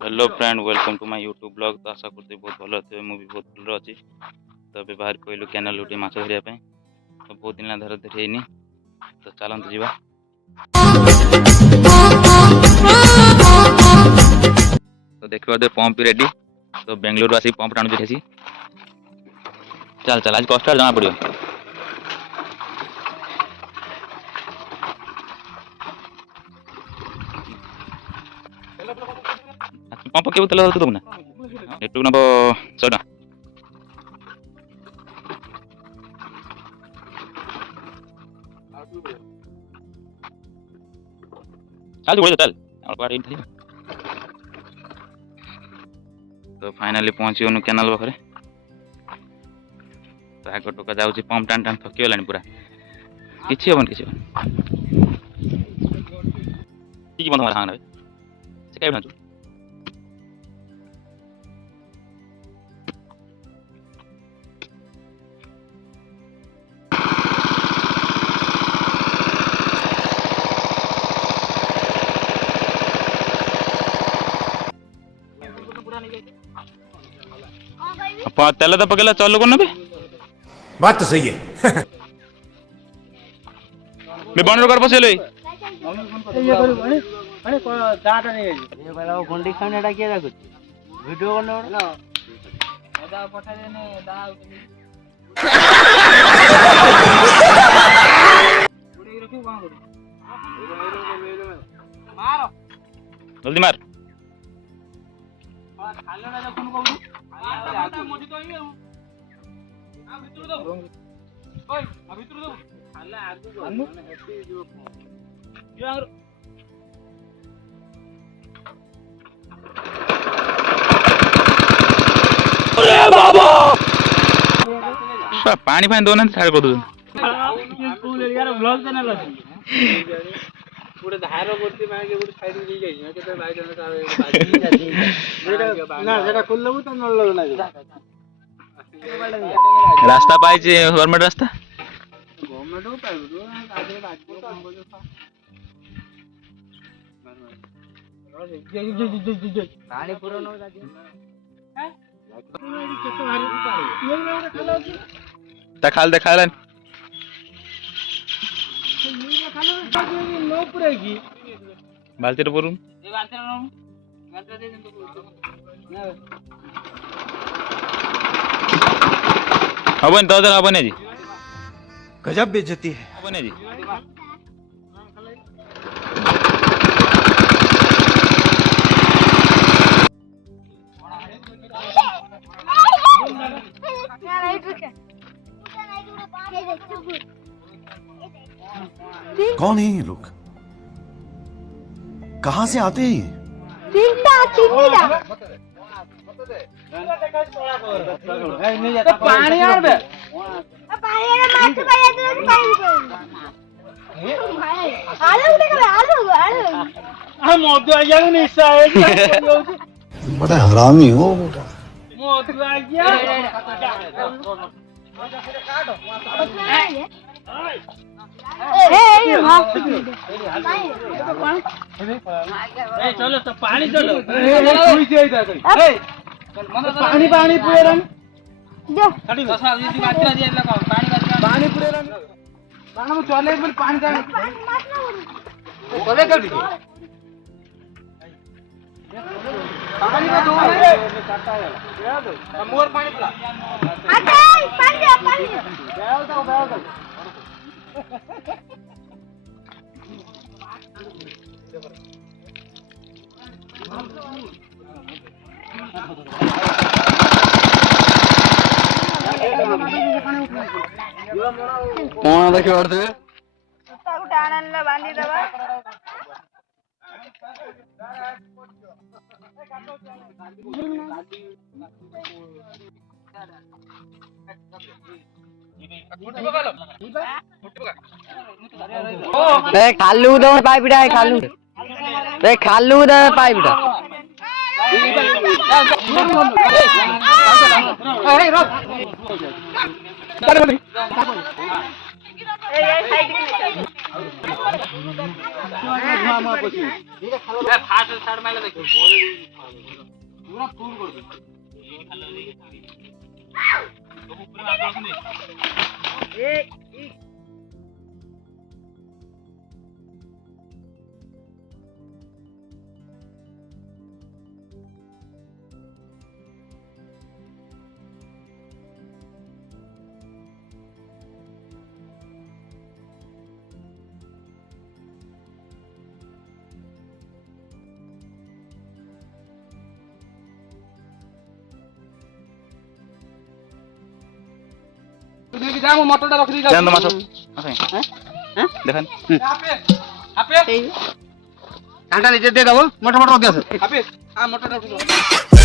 Hello friend, welcome to my YouTube blog. तो आशा करते बहुत भल थे, मुझे बहुत भल अच्छी। तो ए बाहर कहलु कैनाल गोटे माछ धरिया तो बहुत दिन धर धरनी। तो चलते जावा। तो देखो पंप रेडी। तो बेंगलुरु आसिक पंप टाणु सी। चल चल आज कष्ट जना पड़ो। पंप के तेल दबू ना एटू नब 100 टका। चल चल तो फाइनाली पहुंची गनु कैनाल पाखे। तो आग टोका जाऊँगी पंप टाण टाण थकी गलानी पूरा। किसी हेन किसी बंद मार सांगे से कहीं भाजू तेल तो पकेला चल को नबे। बात तो सही है। मैं बन कर बसेलो ये करू भने भने को डाटा नै यो बेला गुन्डी खानेटा के राखु भिडियो गर्ने हो ल एदा पठाइदिने दा गुडी रखु कहाँ गुडी मार जल्दी मार। खालना जा कुन कहू आ मोटी तो ही आ भितर दो ओय आ भितर दो खाला आगु गनु हेती जो यो आगर अरे बाबा पानी पानी दो ना छाड़ को दो स्कूल यार ब्लॉग चैनल अछि पूरे धारो करती मागे पूरे साइड में दी जाई के तो भाई जन का ना जेटा खुललबु त न लगना रास्ता पाई छे गवर्नमेंट रास्ता गवर्नमेंट को पाइबु तो आगे बाकी काम बोलो पानी पूरा न जाती हैं केतो भारी पानी ये ना खालो की खाल देखाला नो पुरेगी बाल्टी रे पुरुम ये बाल्टी दे देन तो हबन तो दर हबन जी गजब बेइज्जती है। हबन जी कौन है ये लोग? कहाँ से आते हैं ये? पानी यार बे मोदू आ गया नहीं साहब बड़ा हरामी हो बेटा। मोदू आ गया चलो तो पानी चलो पानी पानी पूरे रंग पानी पूरे रंग चले पानी चले कर दीजिए पानी का दो मोर पानी पिला कौन देखि पड़ते ताको टाणनले बांधी दबा रे खालू दो पाइपटा है खालू रे खालू दे पाइपटा এই সাইড কি ফার্স্ট সাইড মাইলে দেখো পুরো ফুল করে দে তবু পুরো আগে আসুনি এই তুই দেখি যা মোটরটা রাখি দি দেন তো মাছ আসেন হ্যাঁ দেখেন আপে আপে এই কাঁটা নিচে দিয়ে দাও মোটর মোটর দিয়ে আছে আপে মোটরটা উঠে